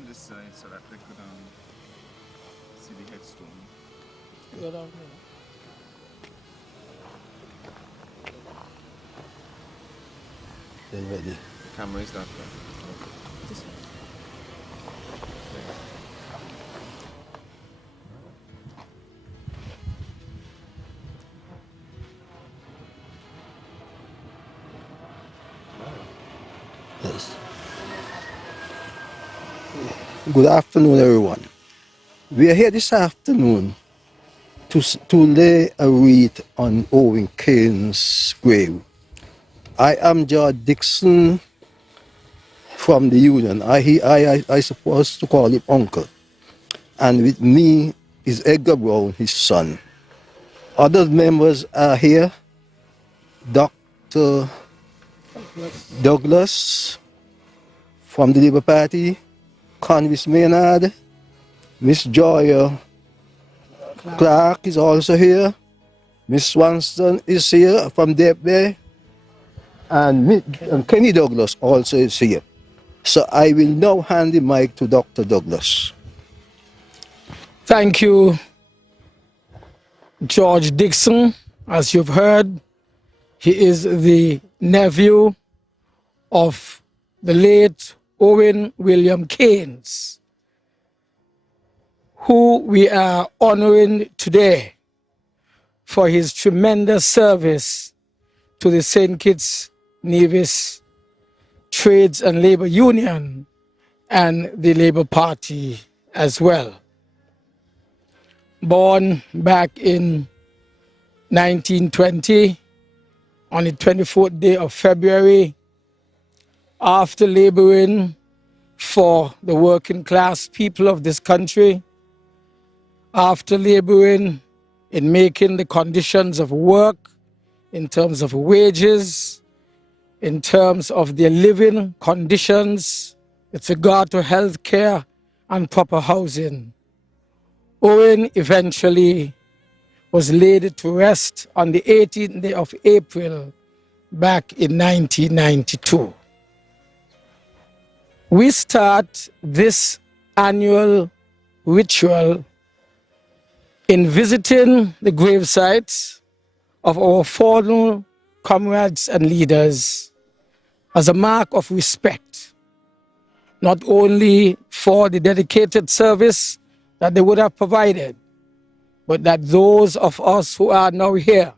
on this side so that they could see the headstone. Go down here. They ready. The camera is that way. This way. Yes. Good afternoon, everyone. We are here this afternoon to lay a wreath on Owen Kane's grave. I am George Dixon from the Union. I supposed to call him uncle. And with me is Edgar Brown, his son. Other members are here. Dr. Douglas from the Labour Party, Convis Maynard, Miss Joya Clark is also here, Miss Swanston is here from Deep Bay, and Kenny Douglas also is here. So I will now hand the mic to Dr. Douglas. Thank you, George Dixon. As you've heard, he is the nephew of the late Owen William Keynes, who we are honoring today for his tremendous service to the St. Kitts-Nevis Trades and Labor Union and the Labour Party as well. Born back in 1920 on the 24th day of February, after laboring for the working class people of this country, after laboring in making the conditions of work in terms of wages, in terms of their living conditions with regard to health care and proper housing, Owen eventually was laid to rest on the 18th day of April back in 1992. We start this annual ritual in visiting the grave sites of our fallen comrades and leaders as a mark of respect, not only for the dedicated service that they would have provided, but that those of us who are now here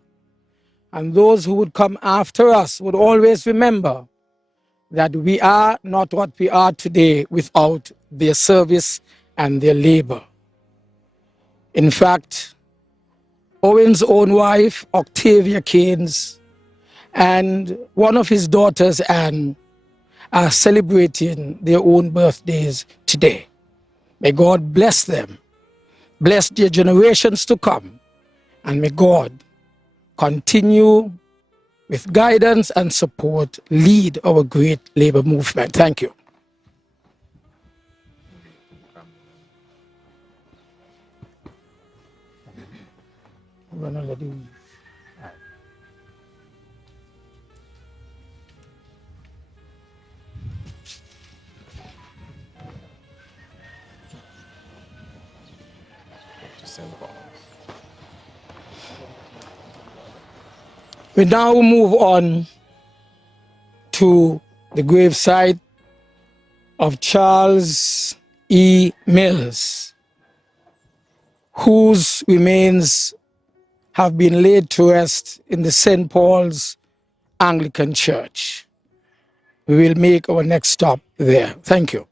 and those who would come after us would always remember that we are not what we are today without their service and their labor. In fact, Owen's own wife, Octavia Keynes, and one of his daughters, Anne, are celebrating their own birthdays today. May God bless them, bless their generations to come, and may God continue with guidance and support, lead our great labor movement. Thank you. I'm gonna let you. We now move on to the gravesite of Charles E. Mills, whose remains have been laid to rest in the St. Paul's Anglican Church. We will make our next stop there. Thank you.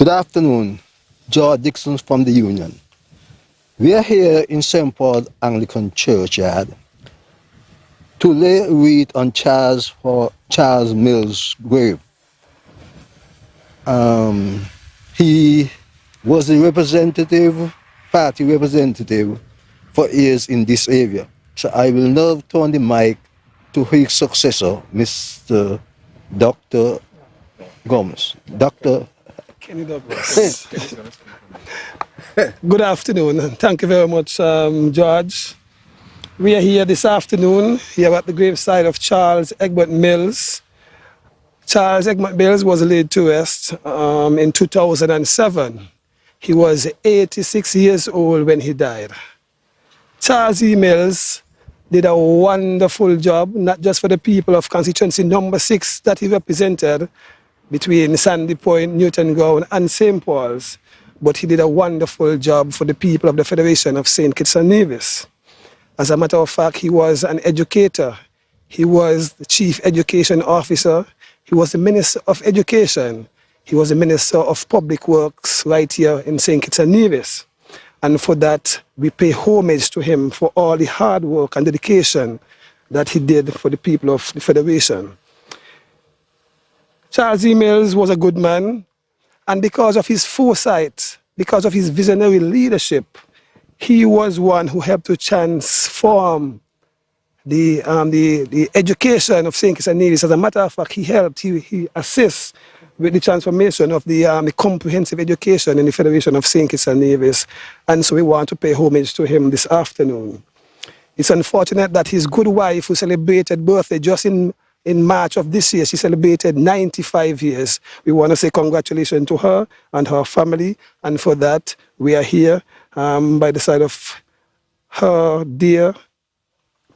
Good afternoon, George Dixon from the Union. We are here in St. Paul Anglican Churchyard to lay a wreath on Charles Mills' grave. He was the party representative for years in this area. So I will now turn the mic to his successor, Mr. Dr. Gomes. Dr. Kenny Douglas. Good afternoon. Thank you very much, George. We are here this afternoon, here at the graveside of Charles Egbert Mills. Charles Egbert Mills was laid to rest in 2007. He was 86 years old when he died. Charles E. Mills did a wonderful job, not just for the people of constituency number 6 that he represented between Sandy Point, Newton Ground and St. Paul's, but he did a wonderful job for the people of the Federation of St. Kitts-Nevis. As a matter of fact, he was an educator. He was the Chief Education Officer. He was the Minister of Education. He was the Minister of Public Works right here in St. Kitts-Nevis. And for that, we pay homage to him for all the hard work and dedication that he did for the people of the Federation. Charles E. Mills was a good man, and because of his foresight, because of his visionary leadership, he was one who helped to transform the education of St. Kitts-Nevis. As a matter of fact, he assists with the transformation of the comprehensive education in the Federation of St. Kitts-Nevis. And so we want to pay homage to him this afternoon. It's unfortunate that his good wife, who celebrated birthday just in March of this year, she celebrated 95 years. We want to say congratulations to her and her family. And for that, we are here by the side of her dear,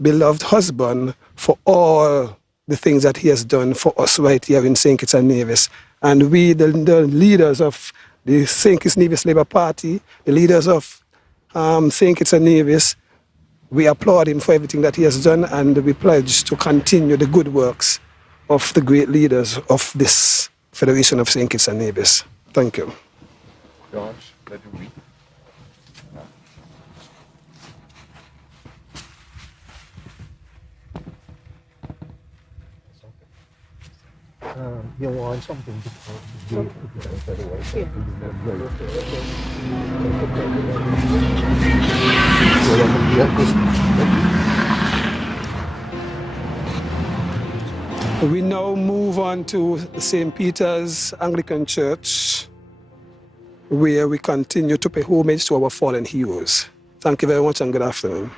beloved husband for all the things that he has done for us right here in St. Kitts-Nevis. And we, the leaders of the St. Kitts-Nevis Labour Party, the leaders of St. Kitts-Nevis, we applaud him for everything that he has done, and we pledge to continue the good works of the great leaders of this Federation of St. Kitts-Nevis. Thank you. George, let you read. You want something We now move on to St. Peter's Anglican Church, where we continue to pay homage to our fallen heroes. Thank you very much and good afternoon.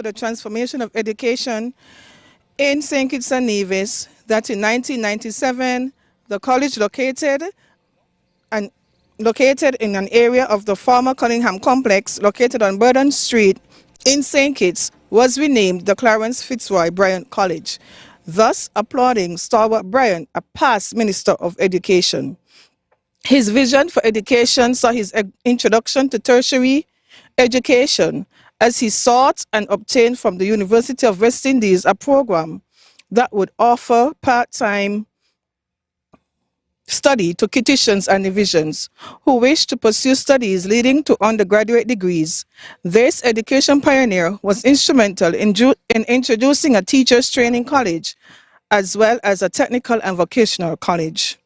for the transformation of education in St. Kitts-Nevis that in 1997, the college located in an area of the former Cunningham complex located on Burden Street in St. Kitts was renamed the Clarence Fitzroy Bryant College, thus applauding Stalwart Bryant, a past Minister of Education. His vision for education saw his introduction to tertiary education as he sought and obtained from the University of West Indies a program that would offer part-time study to Kittitians and Nevisians who wish to pursue studies leading to undergraduate degrees. This education pioneer was instrumental in introducing a teachers training college as well as a technical and vocational college.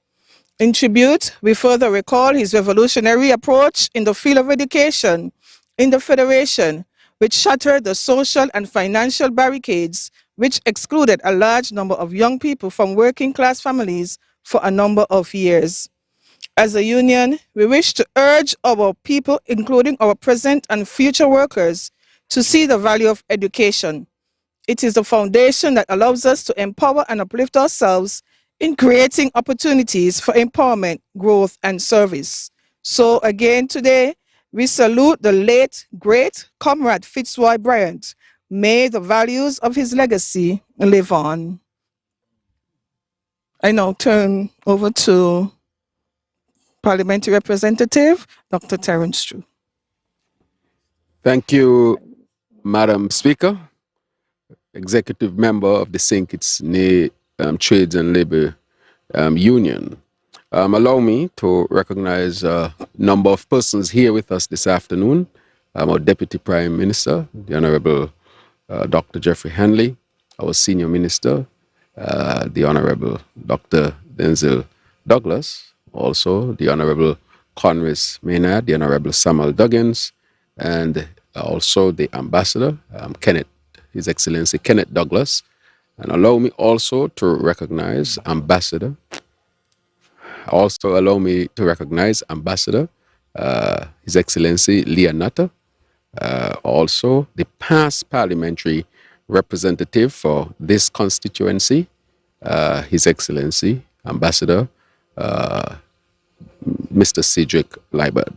In tribute, we further recall his revolutionary approach in the field of education in the Federation, which shattered the social and financial barricades which excluded a large number of young people from working class families for a number of years. As a union, we wish to urge our people, including our present and future workers, to see the value of education. It is the foundation that allows us to empower and uplift ourselves in creating opportunities for empowerment, growth, and service. So again today, we salute the late, great Comrade Fitzroy Bryant. May the values of his legacy live on. I now turn over to Parliamentary Representative Dr. Terence True. Thank you, Madam Speaker, Executive Member of the St. Kitts-Nevis Trades and Labor Union. Allow me to recognize a number of persons here with us this afternoon. Our Deputy Prime Minister, the Honorable Dr. Jeffrey Hanley, our Senior Minister, the Honorable Dr. Denzel Douglas, also the Honorable Conris Maynard, the Honorable Samuel Duggins, and also the Ambassador, His Excellency Kenneth Douglas. And allow me also to recognize Ambassador, His Excellency Leonata, also the past parliamentary representative for this constituency, His Excellency Ambassador Mr. Cedric Liebert.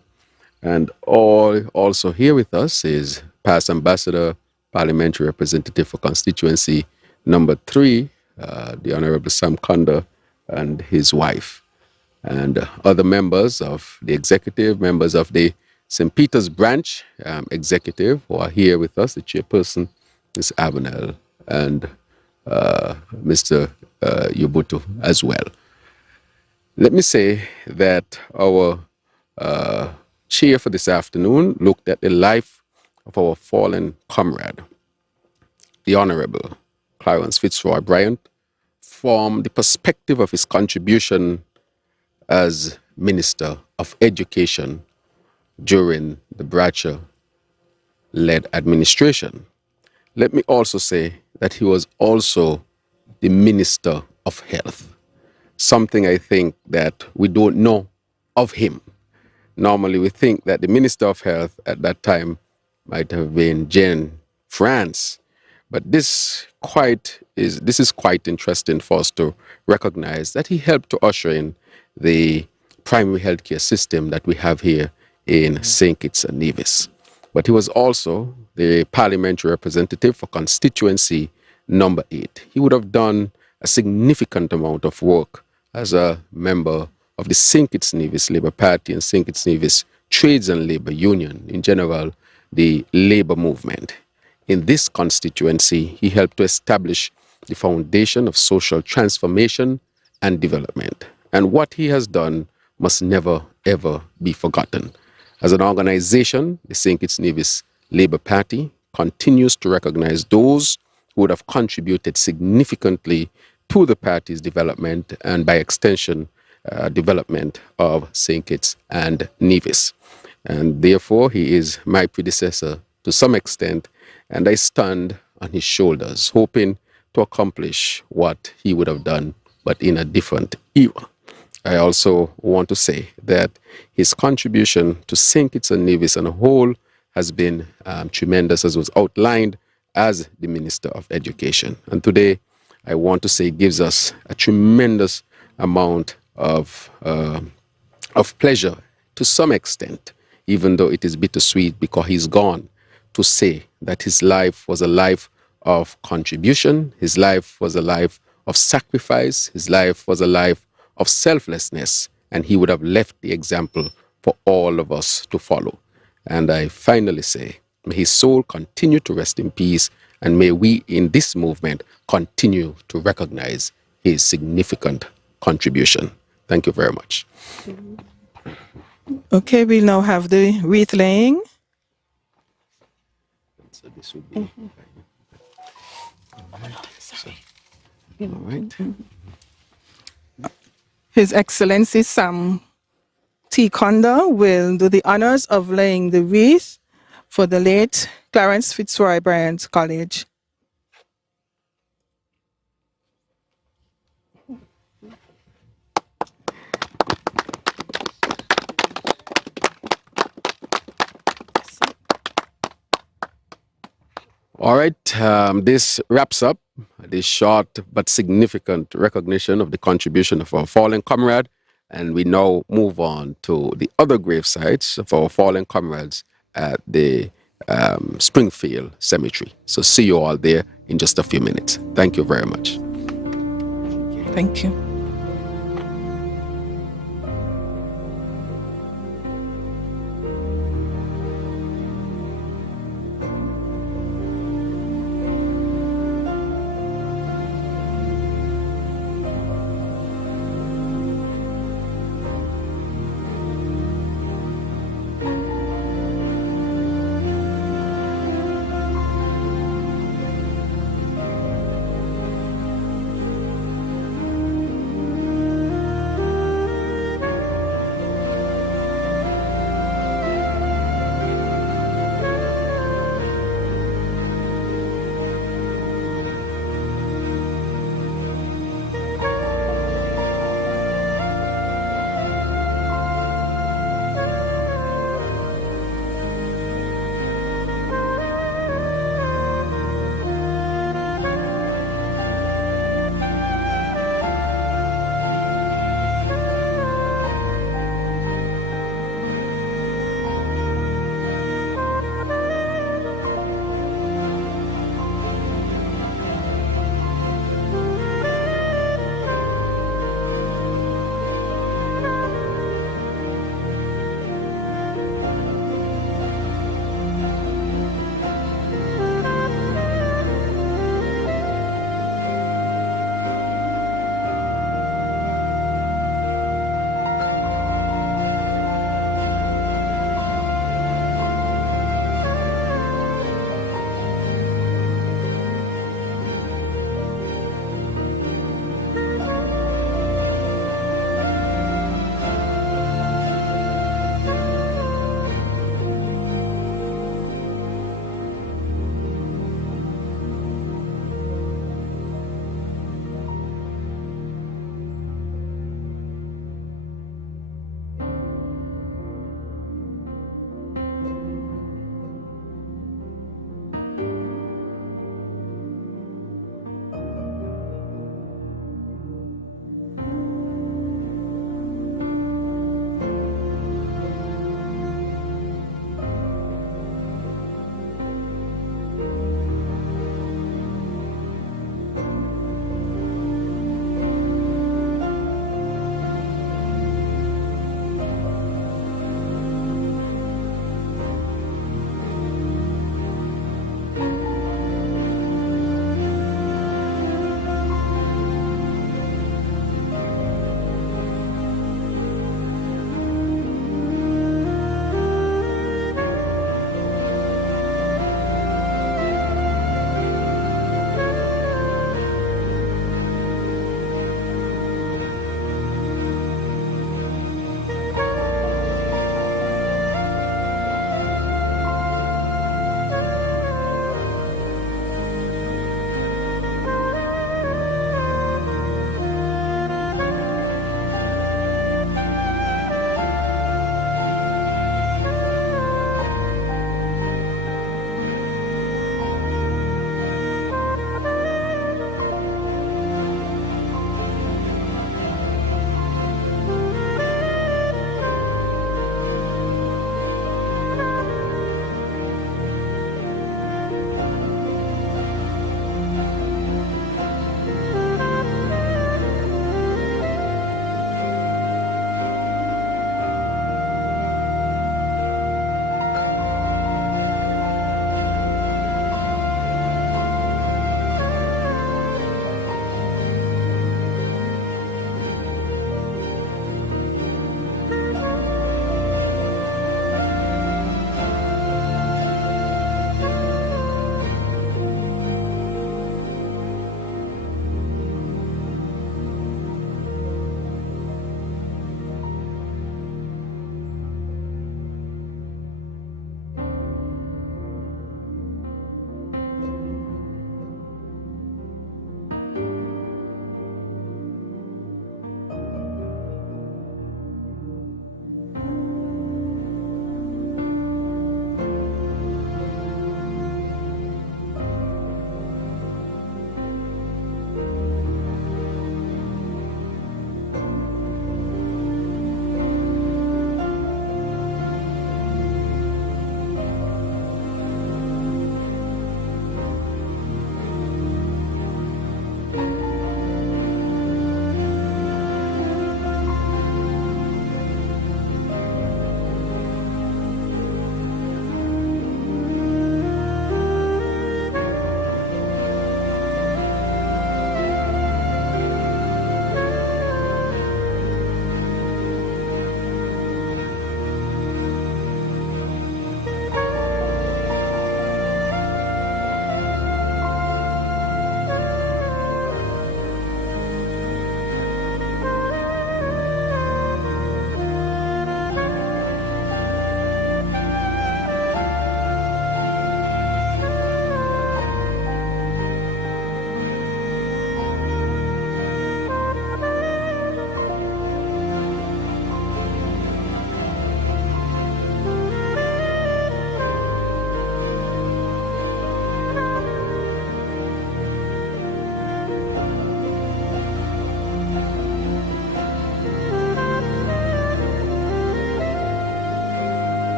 And also here with us is past Ambassador, Parliamentary Representative for Constituency number 3, the Honorable Sam Kunda and his wife, and other members of the executive, members of the St. Peter's branch executive who are here with us, the chairperson, Ms. Avenel, and Mr. Yubutu as well. Let me say that our chair for this afternoon looked at the life of our fallen comrade, the Honorable Clarence Fitzroy Bryant, from the perspective of his contribution as Minister of Education during the Bradshaw-led administration. Let me also say that he was also the Minister of Health, something I think that we don't know of him. Normally we think that the Minister of Health at that time might have been Jane France, but this is quite interesting for us to recognize that he helped to usher in the primary healthcare system that we have here in St. Kitts-Nevis. But he was also the parliamentary representative for constituency number 8. He would have done a significant amount of work as a member of the St. Kitts-Nevis Labour Party and St. Kitts-Nevis Trades and Labour Union, in general, the labour movement. In this constituency, he helped to establish the foundation of social transformation and development. And what he has done must never, ever be forgotten. As an organization, the St. Kitts-Nevis Labour Party continues to recognize those who would have contributed significantly to the party's development and, by extension, development of St. Kitts and Nevis. And therefore, he is my predecessor to some extent, and I stand on his shoulders, hoping to accomplish what he would have done, but in a different era. I also want to say that his contribution to St. Kitts and Nevis on a whole has been tremendous, as was outlined as the Minister of Education. And today, I want to say, gives us a tremendous amount of pleasure to some extent, even though it is bittersweet because he's gone, to say that his life was a life of contribution, his life was a life of sacrifice, his life was a life of selflessness, and he would have left the example for all of us to follow. And I finally say, may his soul continue to rest in peace, and may we in this movement continue to recognize his significant contribution. Thank you very much. Okay, we'll now have the wreath laying. So this would be all right. His Excellency Sam T. Conda will do the honors of laying the wreath for the late Clarence Fitzroy Bryant College. All right, this wraps up this short but significant recognition of the contribution of our fallen comrade, and we now move on to the other grave sites of our fallen comrades at the Springfield Cemetery. So see you all there in just a few minutes. Thank you very much. Thank you.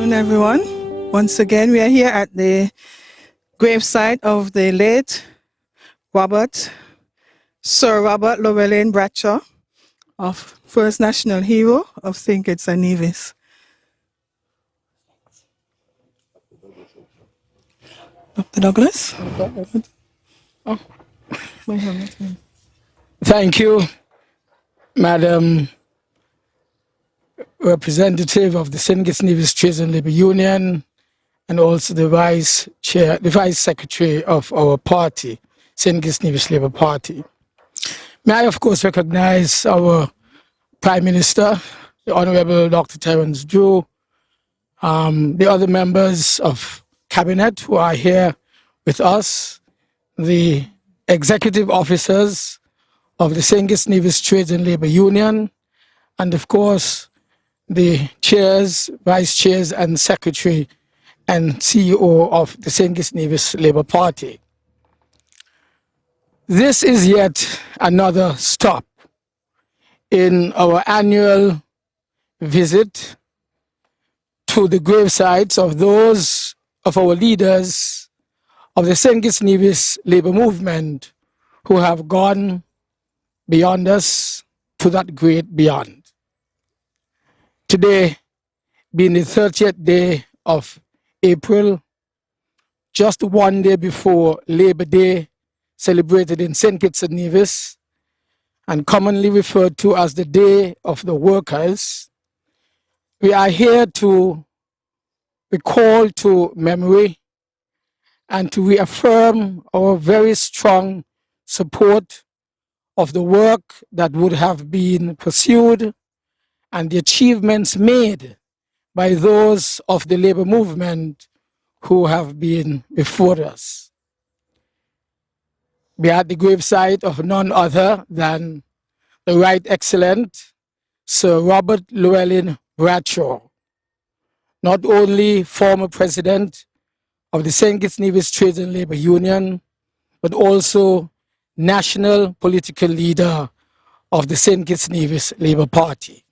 afternoon, everyone. Once again, we are here at the gravesite of the late Sir Robert Llewellyn Bradshaw, of First National Hero of St. Kitts-Nevis. Dr. Douglas? Oh. Thank you, Madam Representative of the St. Kitts-Nevis Trades and Labor Union, and also the Vice Secretary of our party, St. Kitts-Nevis Labour Party. May I, of course, recognize our Prime Minister, the Honorable Dr. Terence Drew, the other members of Cabinet who are here with us, the executive officers of the St. Kitts-Nevis Trades and Labor Union, and of course, the chairs, vice chairs, and secretary and CEO of the St. Kitts-Nevis Labour Party. This is yet another stop in our annual visit to the gravesites of those of our leaders of the St. Kitts-Nevis Labour Movement who have gone beyond us to that great beyond. Today, being the 30th day of April, just one day before Labor Day, celebrated in St. Kitts-Nevis, and commonly referred to as the Day of the Workers, we are here to recall to memory and to reaffirm our very strong support of the work that would have been pursued and the achievements made by those of the labor movement who have been before us. We are at the gravesite of none other than the Right Excellent Sir Robert Llewellyn Bradshaw, not only former president of the St. Kitts-Nevis Trades and Labor Union, but also national political leader of the St. Kitts-Nevis Labour Party.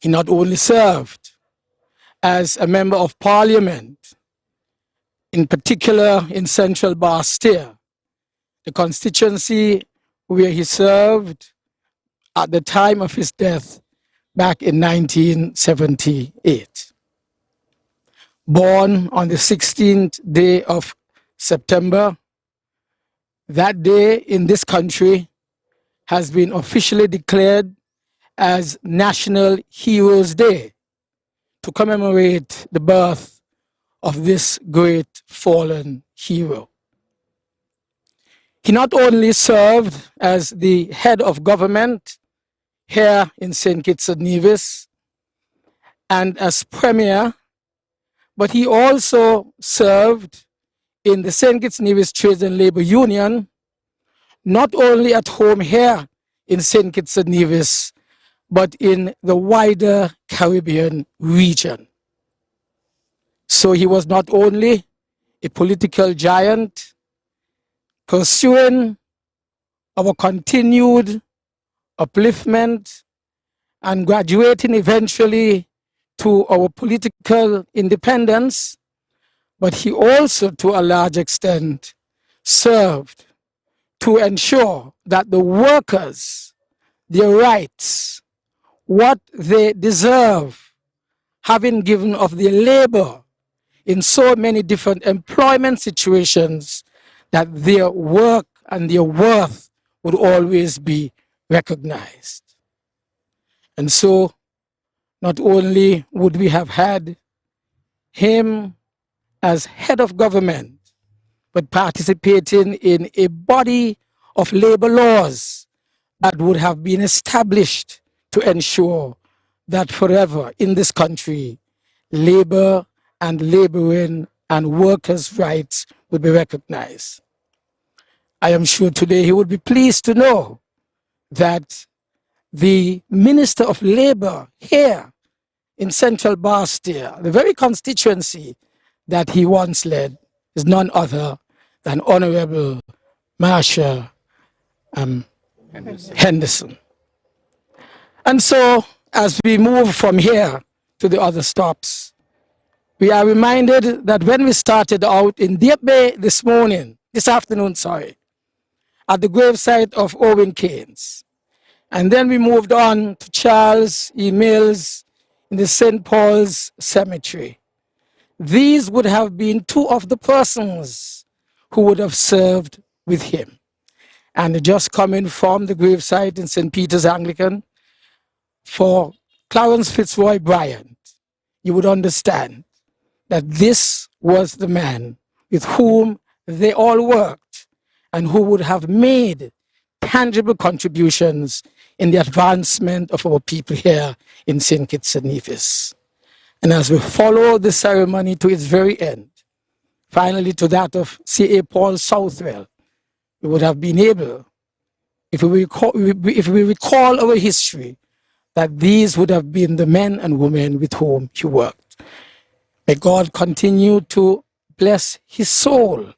He not only served as a member of parliament, in particular in Central Bastille, the constituency where he served at the time of his death back in 1978. Born on the 16th day of September, that day in this country has been officially declared as National Heroes Day to commemorate the birth of this great fallen hero. He not only served as the head of government here in St. Kitts-Nevis and as premier, but he also served in the St. Kitts-Nevis Trades and Labor Union, not only at home here in St. Kitts-Nevis, but in the wider Caribbean region. So he was not only a political giant, pursuing our continued upliftment and graduating eventually to our political independence, but he also, to a large extent, served to ensure that the workers, their rights, what they deserve, having given of their labor in so many different employment situations, that their work and their worth would always be recognized. And so, not only would we have had him as head of government, but participating in a body of labor laws that would have been established to ensure that forever in this country, labor and laboring and workers' rights would be recognized. I am sure today he would be pleased to know that the Minister of Labor here in Central Bastille, the very constituency that he once led, is none other than Honorable Marshall Henderson. And so, as we move from here to the other stops. We are reminded that when we started out in Deep Bay this afternoon, at the gravesite of Owen Keynes, and then we moved on to Charles E. Mills in the St. Paul's Cemetery. These would have been two of the persons who would have served with him. And just coming from the gravesite in St. Peter's Anglican for Clarence Fitzroy Bryant, you would understand that this was the man with whom they all worked and who would have made tangible contributions in the advancement of our people here in St. Kitts-Nevis. And as we follow the ceremony to its very end, finally to that of C.A. Paul Southwell, we would have been able, if we recall our history, that these would have been the men and women with whom he worked. May God continue to bless his soul,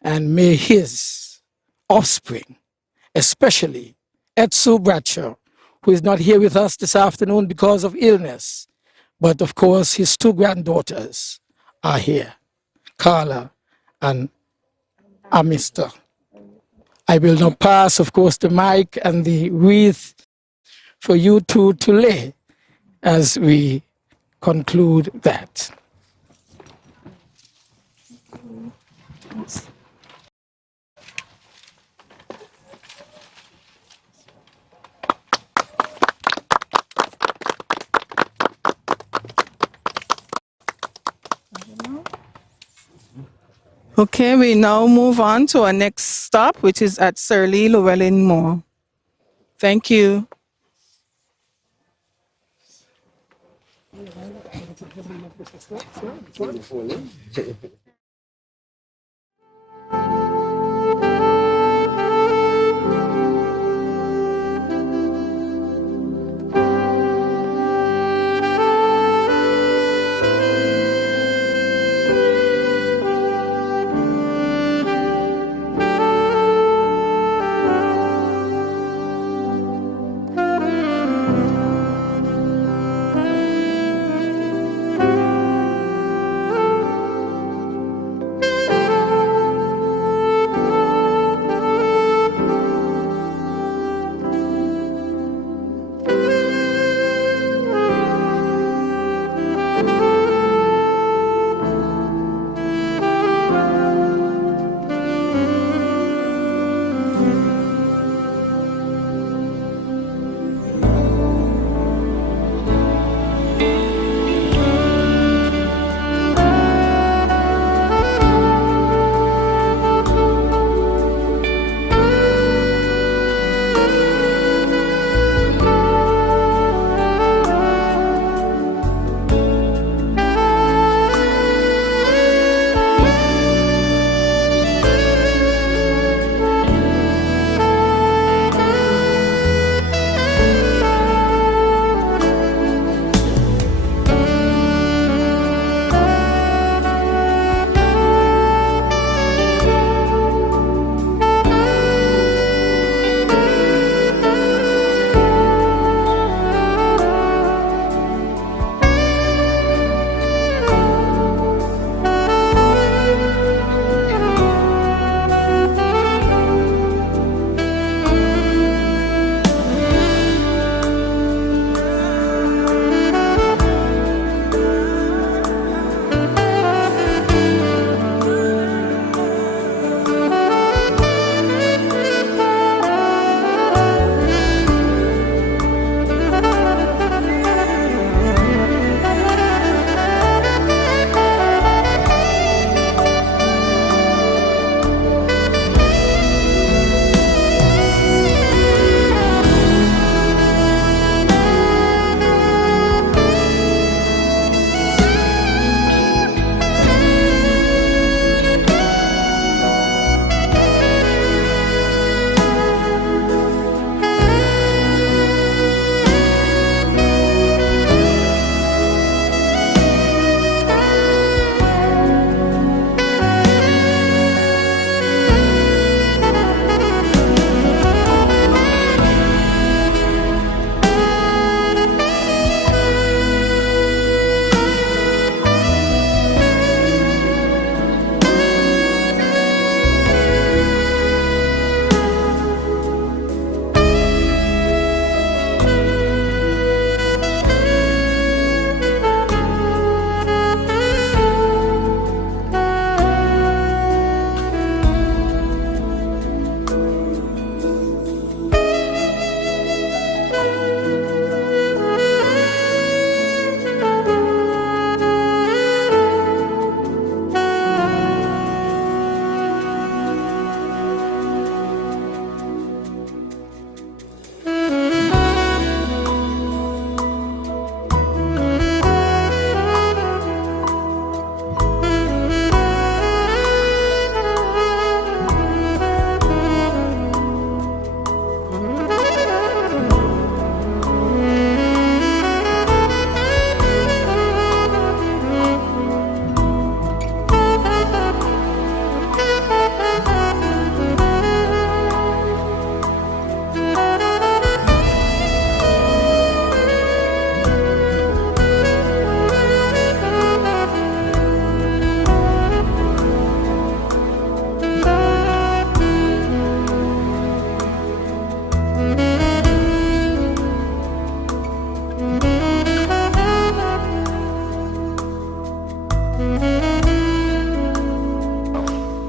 and may his offspring, especially Etsu Bradshaw, who is not here with us this afternoon because of illness, but of course his two granddaughters are here, Carla and Amista. I will now pass, of course, the mic and the wreath for you two to lay as we conclude that. Okay, we now move on to our next stop, which is at Surrey Llewellyn Moor. Thank you.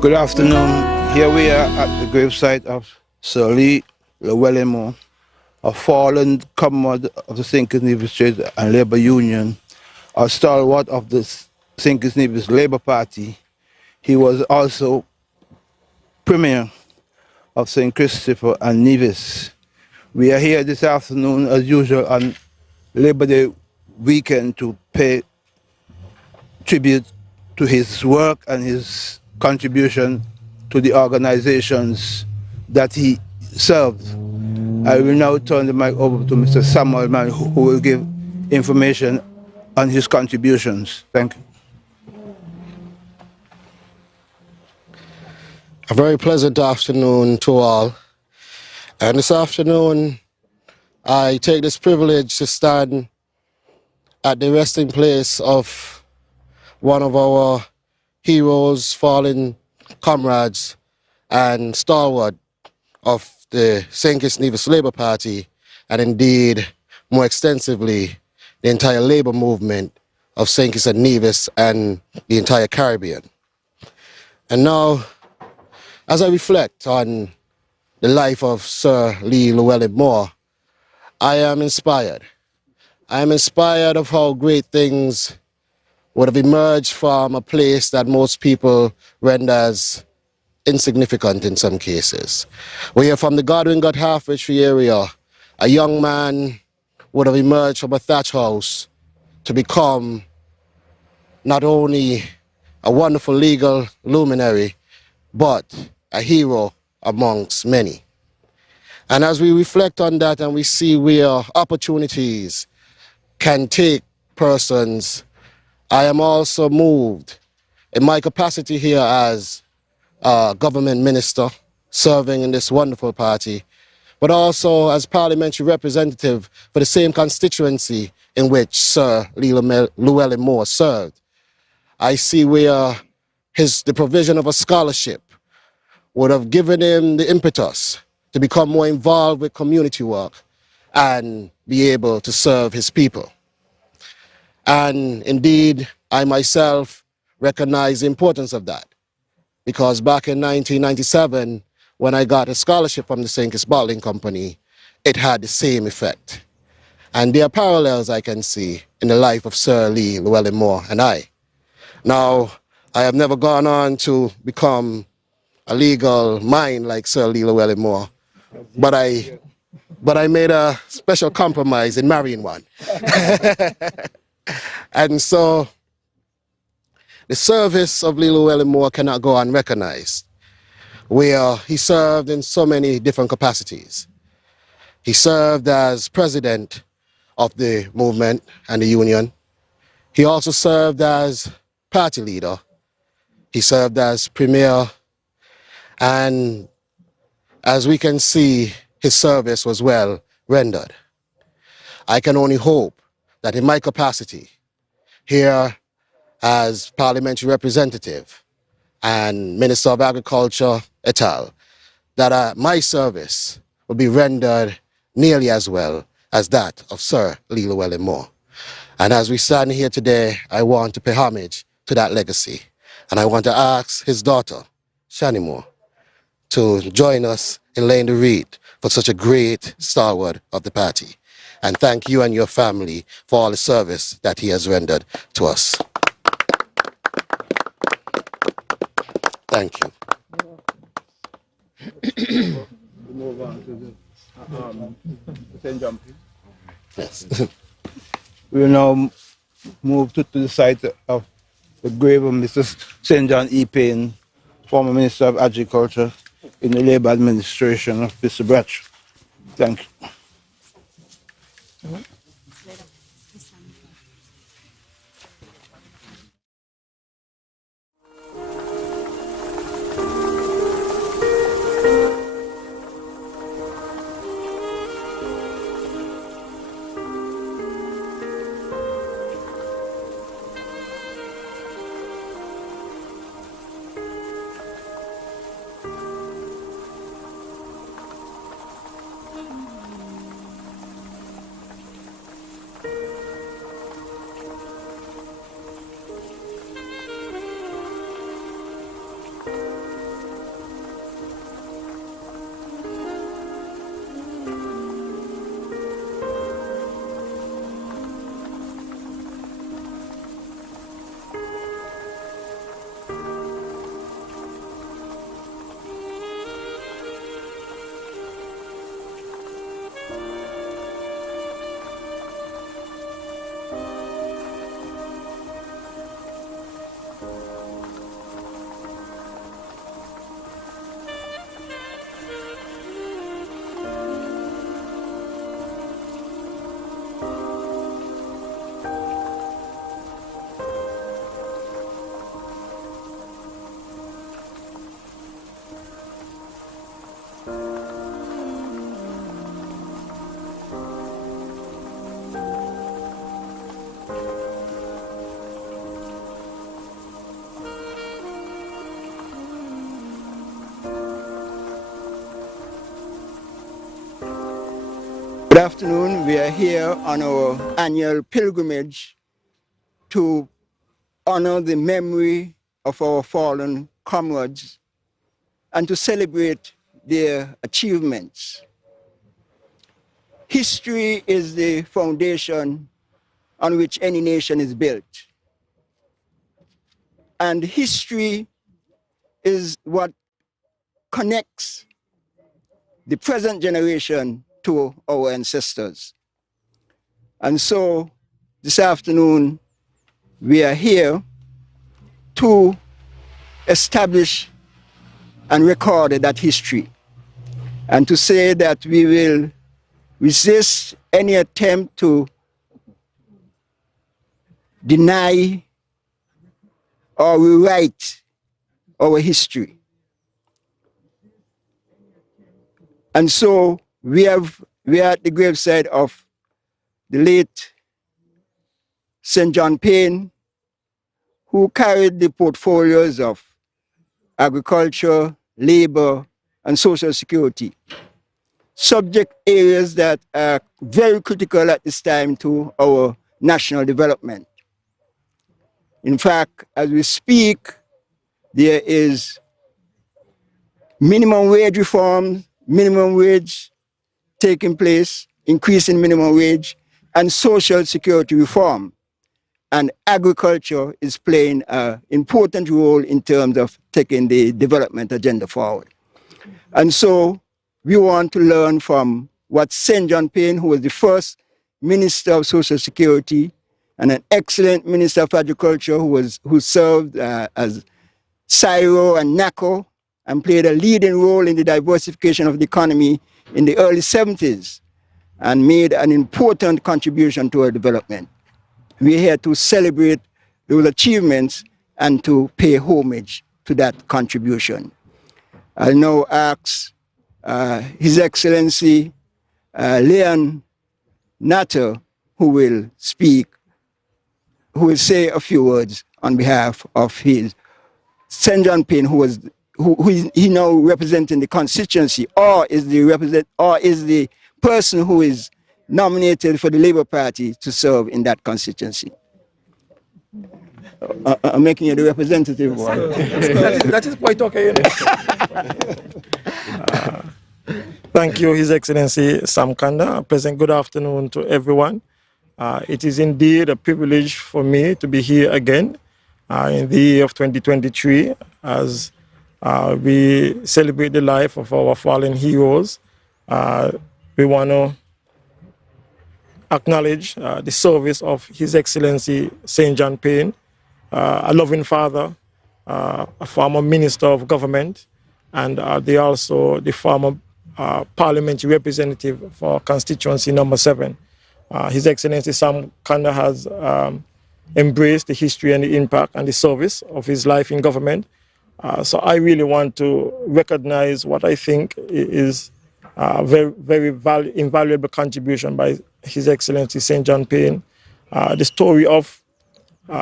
Good afternoon. Here we are at the gravesite of Sir Lee Llewellyn, a fallen comrade of the St. Kitts-Nevis Trade and Labour Union, a stalwart of the St. Kitts-Nevis Labour Party. He was also Premier of St. Christopher and Nevis. We are here this afternoon, as usual, on Labour Day weekend to pay tribute to his work and his contribution to the organizations that he served. I will now turn the mic over to Mr. Samuel Mann, who will give information on his contributions. Thank you. A very pleasant afternoon to all. And this afternoon, I take this privilege to stand at the resting place of one of our heroes, fallen comrades, and stalwart of the St. Kitts-Nevis Labour Party, and indeed, more extensively, the entire labour movement of St. Kitts and Nevis and the entire Caribbean. And now, as I reflect on the life of Sir Lee Llewellyn Moore, I am inspired. I am inspired of how great things would have emerged from a place that most people render as insignificant in some cases. We are from the Godwin-Gut halfway tree area. A young man would have emerged from a thatch house to become not only a wonderful legal luminary, but a hero amongst many. And as we reflect on that and we see where opportunities can take persons, I am also moved in my capacity here as a government minister serving in this wonderful party, but also as parliamentary representative for the same constituency in which Sir Lee Llewellyn Moore served. I see where the provision of a scholarship would have given him the impetus to become more involved with community work and be able to serve his people. And indeed, I myself recognize the importance of that, because back in 1997, when I got a scholarship from the St. Kitts Bottling Company, it had the same effect. And there are parallels I can see in the life of Sir Lee Llewellyn Moore and I. Now, I have never gone on to become a legal mind like Sir Lee Llewellyn Moore, but I made a special compromise in marrying one. And so the service of Lee Llewellyn Moore cannot go unrecognized, where he served in so many different capacities. He served as president of the movement and the union. He also served as party leader. He served as premier. And as we can see, his service was well rendered. I can only hope that in my capacity here as parliamentary representative and Minister of Agriculture et al., that my service will be rendered nearly as well as that of Sir Lee Llewellyn Moore. And as we stand here today, I want to pay homage to that legacy. And I want to ask his daughter, Shani Moore, to join us in laying the wreath for such a great stalwart of the party. And thank you and your family for all the service that he has rendered to us. Thank you. We move on to the St. John, please. Yes. We will now move to the site of the grave of Mr. St. John E. Payne, former Minister of Agriculture in the Labour administration of Mr. Bradshaw. Thank you. Good afternoon. We are here on our annual pilgrimage to honor the memory of our fallen comrades and to celebrate their achievements. History is the foundation on which any nation is built. And history is what connects the present generation to our ancestors. And so this afternoon, we are here to establish and record that history and to say that we will resist any attempt to deny or rewrite our history. And so we are at the graveside of the late St. John Payne, who carried the portfolios of agriculture, labor, and social security, subject areas that are very critical at this time to our national development. In fact, as we speak, there is minimum wage reform, minimum wage taking place, increasing minimum wage, and social security reform. And agriculture is playing an important role in terms of taking the development agenda forward. And so we want to learn from what St. John Payne, who was the first Minister of Social Security and an excellent Minister of Agriculture who served as CIRO and NACO and played a leading role in the diversification of the economy in the early 70s and made an important contribution to our development. We're here to celebrate those achievements and to pay homage to that contribution. I'll now ask His Excellency Leon Natter, who will speak, who will say a few words on behalf of his St. John Payne, who is now representing the constituency, or is the person who is nominated for the Labour Party to serve in that constituency. I'm making you the representative one. That is quite okay. Thank you, His Excellency Sam Kanda. A pleasant good afternoon to everyone. It is indeed a privilege for me to be here again in the year of 2023 as we celebrate the life of our fallen heroes. We want to acknowledge the service of His Excellency St. John Payne, a loving father, a former minister of government, and also the former parliamentary representative for constituency number 7. His Excellency Sam Kanda has embraced the history and the impact and the service of his life in government. So I really want to recognize what I think is a very invaluable contribution by His Excellency St. John Payne. The story of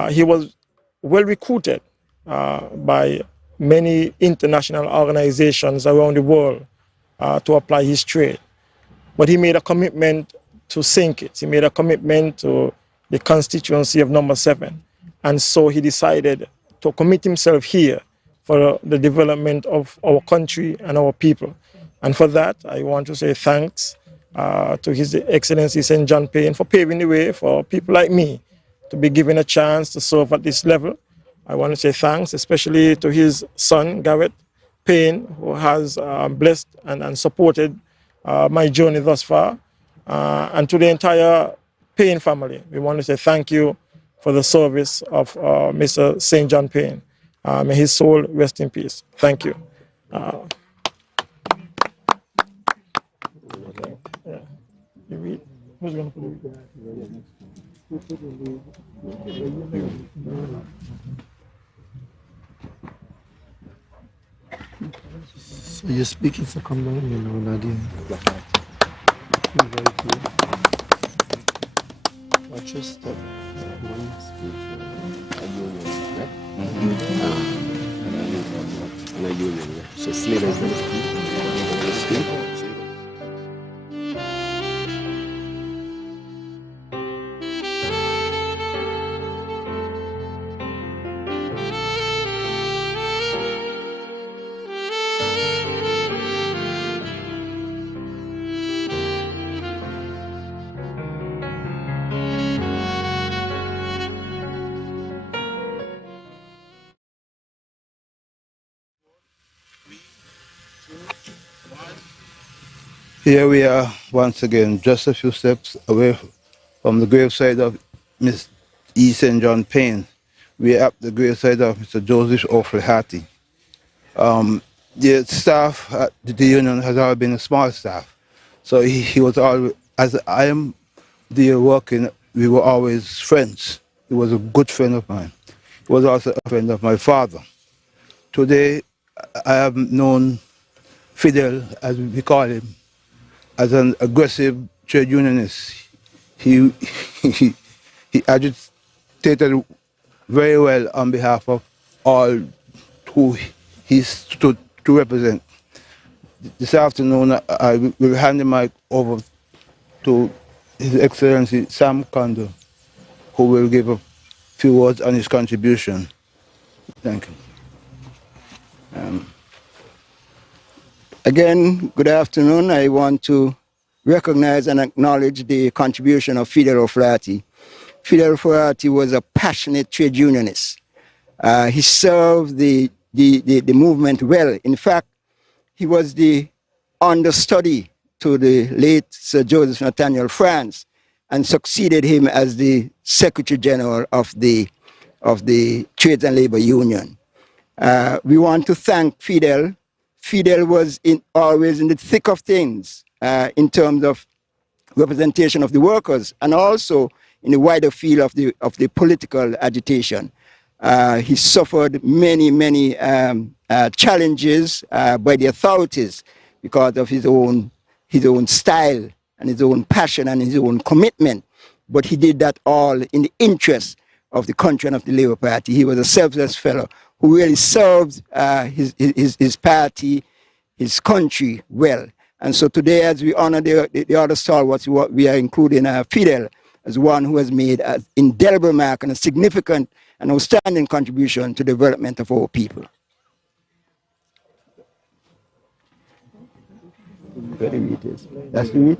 he was well recruited by many international organizations around the world to apply his trade. But he made a commitment to sink it. He made a commitment to the constituency of number 7. And so he decided to commit himself here for the development of our country and our people. And for that, I want to say thanks to His Excellency St. John Payne for paving the way for people like me to be given a chance to serve at this level. I want to say thanks especially to his son, Garrett Payne, who has blessed and supported my journey thus far. And to the entire Payne family, we want to say thank you for the service of Mr. St. John Payne. May his soul rest in peace. Thank you. You read? Who's going to put So you're speaking for come down, you know, Nadia. Watch your step. And a union. So slave is the Here we are once again, just a few steps away from the graveside of Miss E. St. John Payne. We are at the graveside of Mr. Joseph O'Flaherty. The staff at the union has always been a small staff. So he was always, as I am there working, we were always friends. He was a good friend of mine. He was also a friend of my father. Today, I have known Fidel, as we call him, as an aggressive trade unionist. He, he agitated very well on behalf of all who he stood to represent. This afternoon, I will hand the mic over to His Excellency Sam Kondo, who will give a few words on his contribution. Thank you. Again, good afternoon. I want to recognize and acknowledge the contribution of Fidel O'Flaherty. Fidel O'Flaherty was a passionate trade unionist. He served the movement well. In fact, he was the understudy to the late Sir Joseph Nathaniel France and succeeded him as the Secretary General of the Trades and Labor Union. We want to thank Fidel. Fidel was always in the thick of things in terms of representation of the workers and also in the wider field of the political agitation. He suffered many challenges by the authorities because of his own style and his own passion and his own commitment. But he did that all in the interest of the country and of the Labour Party. He was a selfless fellow who really served his party, his country well. And so today, as we honor the other stalwarts, we are including Fidel as one who has made an indelible mark and a significant and outstanding contribution to the development of our people. That's the read?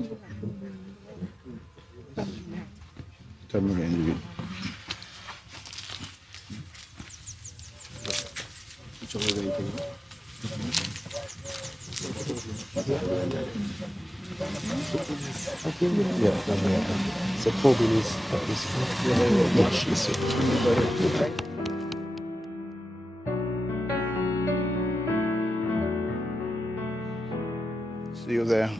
See you there.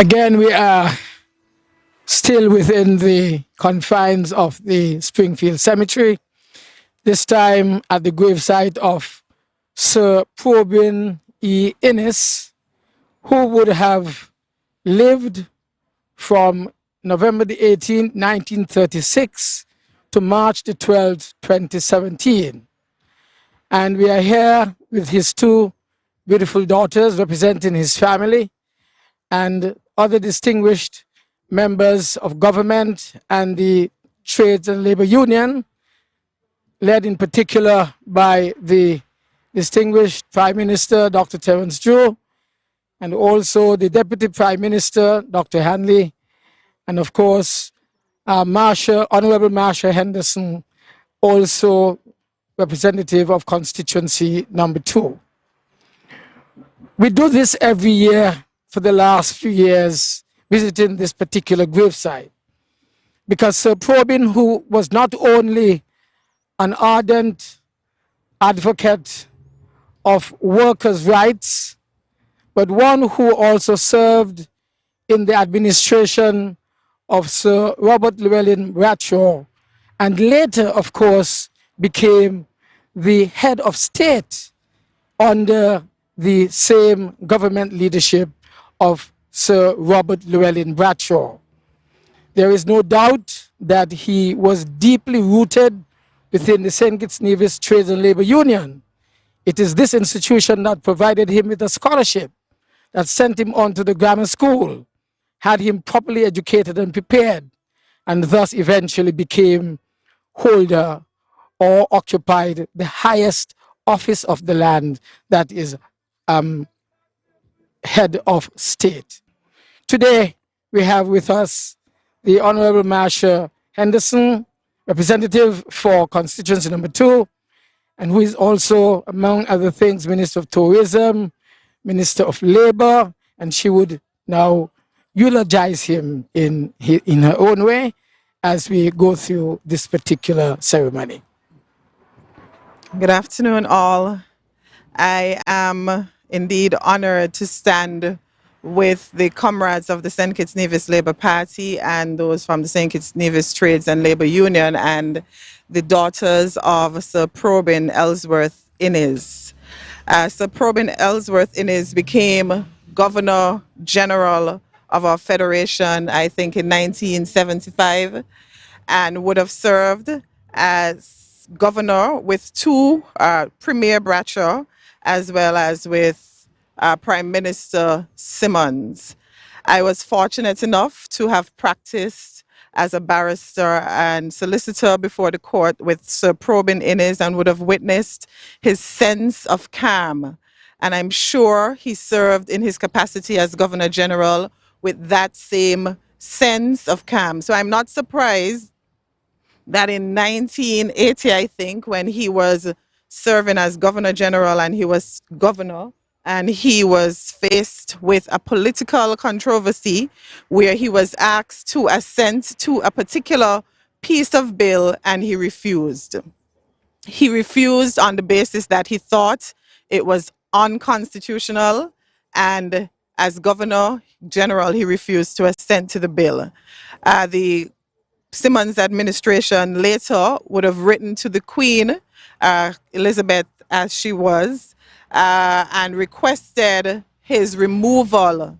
Again, we are still within the confines of the Springfield Cemetery, this time at the gravesite of Sir Probin E. Innes, who would have lived from November the 18th, 1936 to March the 12th, 2017. And we are here with his two beautiful daughters representing his family and other distinguished members of government and the Trades and Labor Union, led in particular by the distinguished Prime Minister, Dr. Terence Drew, and also the Deputy Prime Minister, Dr. Hanley, and of course, Honorable Marsha Henderson, also representative of constituency number 2. We do this every year for the last few years, visiting this particular gravesite, because Sir Probin, who was not only an ardent advocate of workers' rights, but one who also served in the administration of Sir Robert Llewellyn Bradshaw, and later, of course, became the head of state under the same government leadership of Sir Robert Llewellyn Bradshaw. There is no doubt that he was deeply rooted within the St. Kitts-Nevis Trades and Labor Union. It is this institution that provided him with a scholarship, that sent him on to the grammar school, had him properly educated and prepared, and thus eventually became holder or occupied the highest office of the land, that is head of state. Today, we have with us the Honorable Marsha Henderson, representative for constituency number 2, and who is also, among other things, Minister of Tourism, Minister of Labor, and she would now eulogize him in her own way as we go through this particular ceremony. Good afternoon, all. I am indeed honored to stand with the comrades of the St. Kitts-Nevis Labour Party and those from the St. Kitts-Nevis Trades and Labour Union and the daughters of Sir Probin Ellsworth Innes. Sir Probin Ellsworth Innes became Governor General of our federation, I think, in 1975, and would have served as governor with 2 Premier Bradshaw, as well as with Prime Minister Simmons. I was fortunate enough to have practiced as a barrister and solicitor before the court with Sir Probin Innes and would have witnessed his sense of calm. And I'm sure he served in his capacity as Governor General with that same sense of calm. So I'm not surprised that in 1980, I think, when he was serving as Governor General and he was governor, and he was faced with a political controversy where he was asked to assent to a particular piece of bill and he refused. He refused on the basis that he thought it was unconstitutional, and as Governor General, he refused to assent to the bill. The Simmons administration later would have written to the Queen, Elizabeth as she was, and requested his removal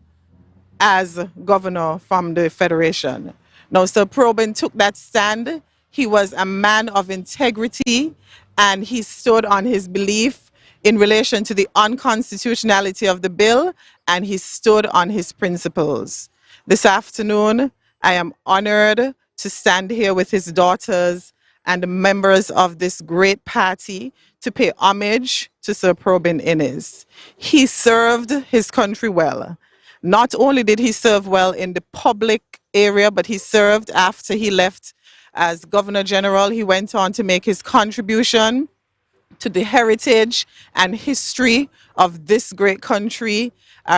as governor from the Federation. Now, Sir Probin took that stand. He was a man of integrity, and he stood on his belief in relation to the unconstitutionality of the bill, and he stood on his principles. This afternoon, I am honored to stand here with his daughters and the members of this great party to pay homage to Sir Probin Innes. He served his country well. Not only did he serve well in the public area, but he served after he left as Governor General. He went on to make his contribution to the heritage and history of this great country,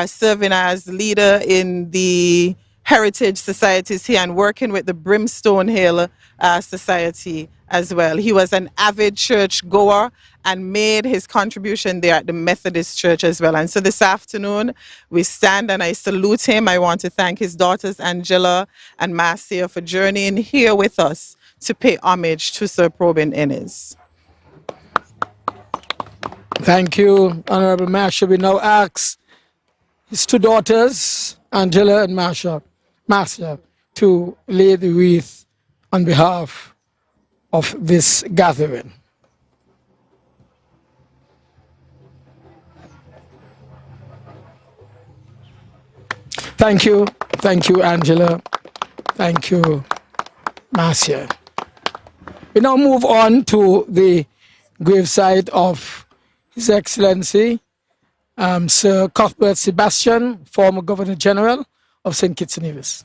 serving as leader in the heritage societies here and working with the Brimstone Hill Society as well. He was an avid church goer and made his contribution there at the Methodist Church as well. And so this afternoon we stand and I salute him. I want to thank his daughters Angela and Marcia for journeying here with us to pay homage to Sir Probin Innes. Thank you, Honorable Marcia. We now ask his two daughters, Angela and Marcia, to lay the wreath on behalf of this gathering. Thank you, Angela. Thank you, Marcia. We now move on to the gravesite of His Excellency Sir Cuthbert Sebastian, former Governor General of St. Kitts-Nevis.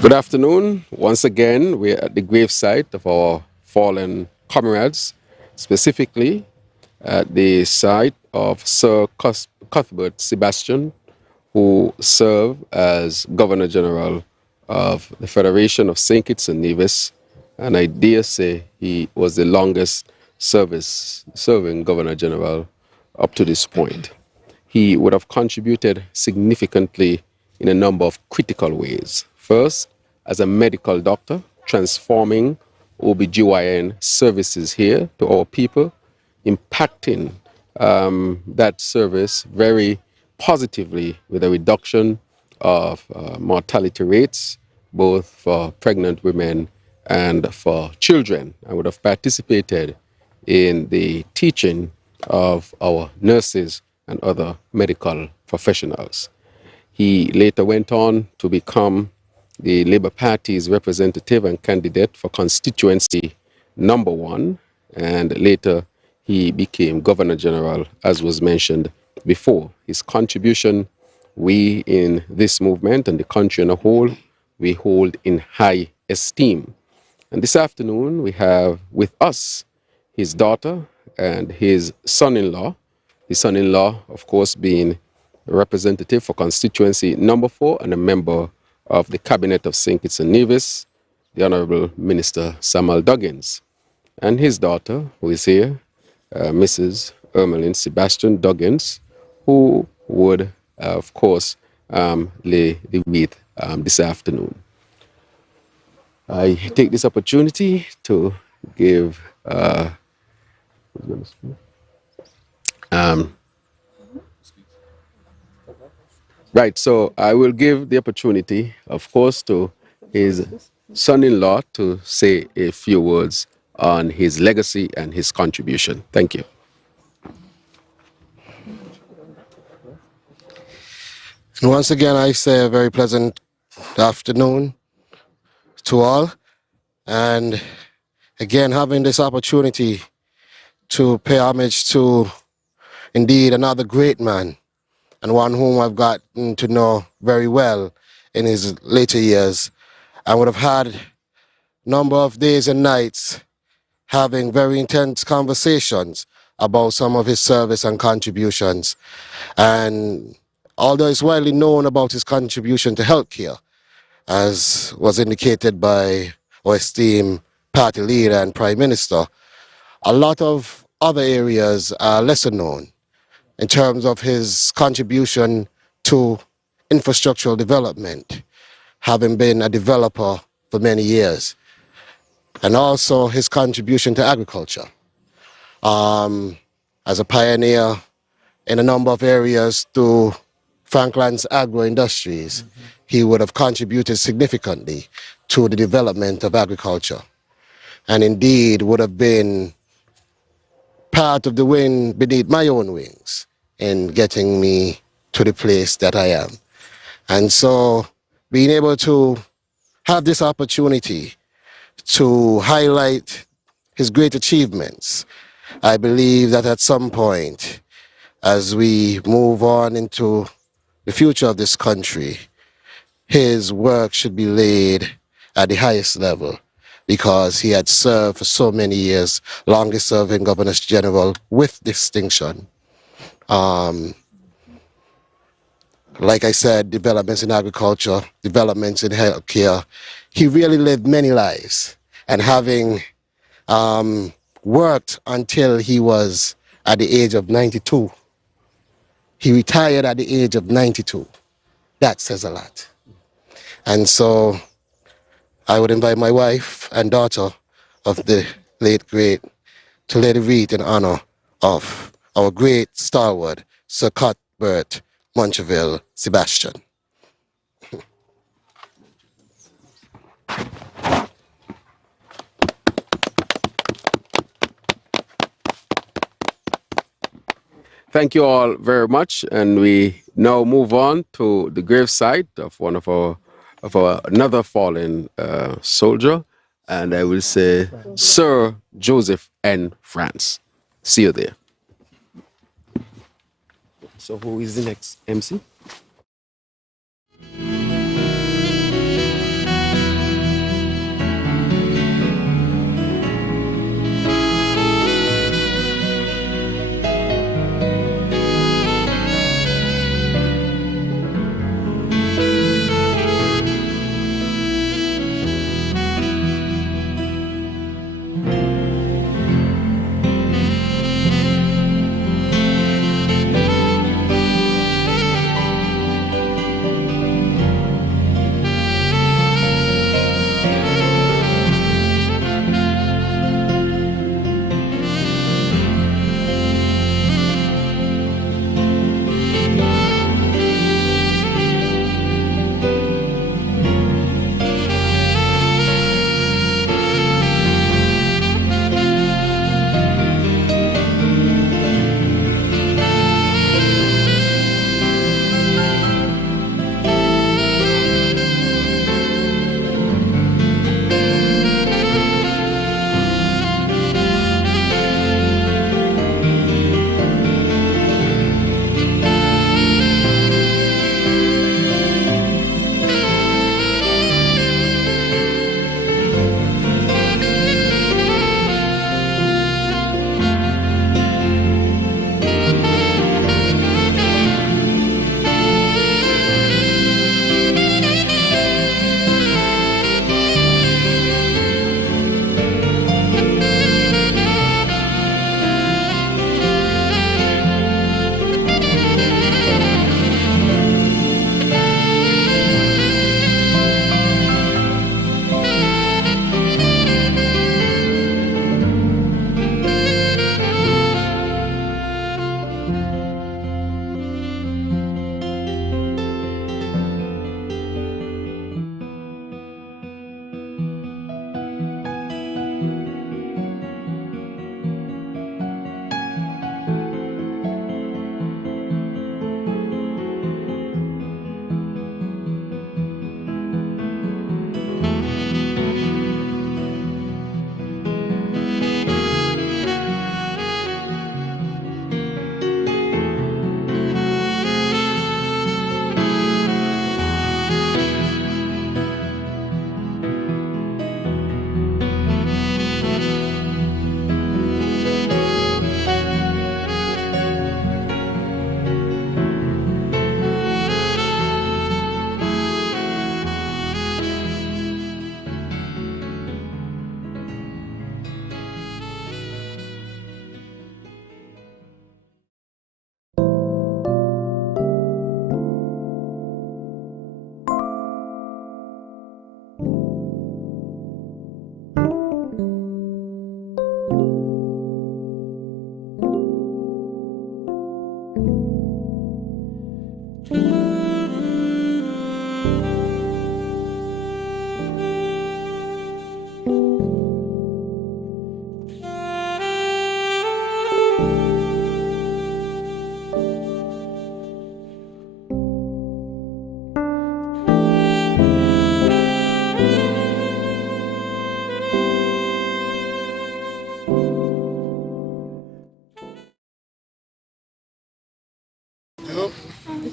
Good afternoon. Once again, we're at the gravesite of our fallen comrades, specifically at the site of Sir Cuthbert Sebastian, who served as Governor General of the Federation of St. Kitts and Nevis, and I dare say he was the longest serving Governor General up to this point. He would have contributed significantly in a number of critical ways. First, as a medical doctor, transforming OBGYN services here to our people, impacting that service very positively with a reduction of mortality rates, both for pregnant women and for children. I would have participated in the teaching of our nurses and other medical professionals. He later went on to become the Labour Party's representative and candidate for constituency number 1, and later he became Governor General, as was mentioned before. His contribution, we in this movement and the country in a whole, we hold in high esteem. And this afternoon we have with us his daughter and his son-in-law. His son-in-law, of course, being a representative for constituency number 4 and a member of the cabinet of St. Kitts-Nevis, the Honorable Minister Samuel Duggins. And his daughter, who is here, Mrs. Ermeline Sebastian Duggins, who would, of course, lay the wreath this afternoon. I take this opportunity to give right, so I will give the opportunity, of course, to his son-in-law to say a few words on his legacy and his contribution. Thank you. And once again, I say a very pleasant afternoon to all. And again, having this opportunity to pay homage to indeed another great man, and one whom I've gotten to know very well in his later years. I would have had a number of days and nights having very intense conversations about some of his service and contributions. And although it's widely known about his contribution to healthcare, as was indicated by our esteemed party leader and Prime Minister, a lot of other areas are lesser known in terms of his contribution to infrastructural development, having been a developer for many years, and also his contribution to agriculture. As a pioneer in a number of areas through Frankland's agro industries, he would have contributed significantly to the development of agriculture, and indeed would have been part of the wind beneath my own wings in getting me to the place that I am. And so being able to have this opportunity to highlight his great achievements, I believe that at some point, as we move on into the future of this country, his work should be laid at the highest level, because he had served for so many years, longest serving Governor General with distinction. Like I said, developments in agriculture, developments in healthcare. He really lived many lives, and having worked until he was at the age of 92. He retired at the age of 92. That says a lot. And so I would invite my wife and daughter of the late great to lay the wreath in honor of our great stalwart, Sir Cuthbert Montraville Sebastian. Thank you all very much, and we now move on to the gravesite of one of our another fallen soldier, and I will say Sir Joseph N. France. See you there. So who is the next MC?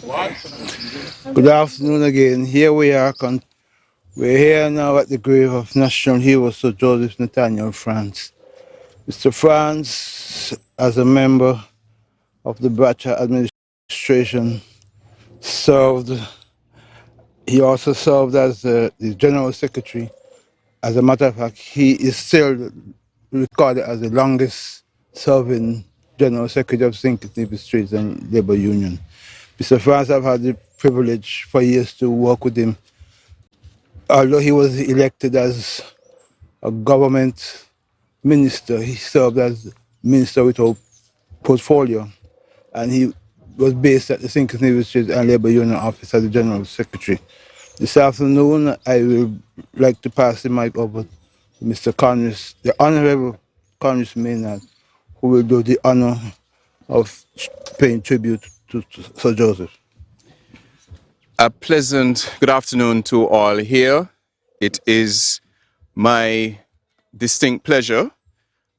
Good afternoon again. Here we are. We're here now at the grave of national hero Sir Joseph Nathaniel France. Mr. France, as a member of the Bracha administration, he also served as the General Secretary. As a matter of fact, he is still recorded as the longest serving General Secretary of St. Kitts-Nevis Trades and Labour Union. Mr. France, I've had the privilege for years to work with him. Although he was elected as a government minister, he served as minister without portfolio, and he was based at the St. Kitts-Nevis Trades and Labour Union office as the General Secretary. This afternoon, I will like to pass the mic over to Mr. Congress, the Honorable Congress Maynard, who will do the honor of paying tribute to Sir Joseph. A pleasant good afternoon to all here. It is my distinct pleasure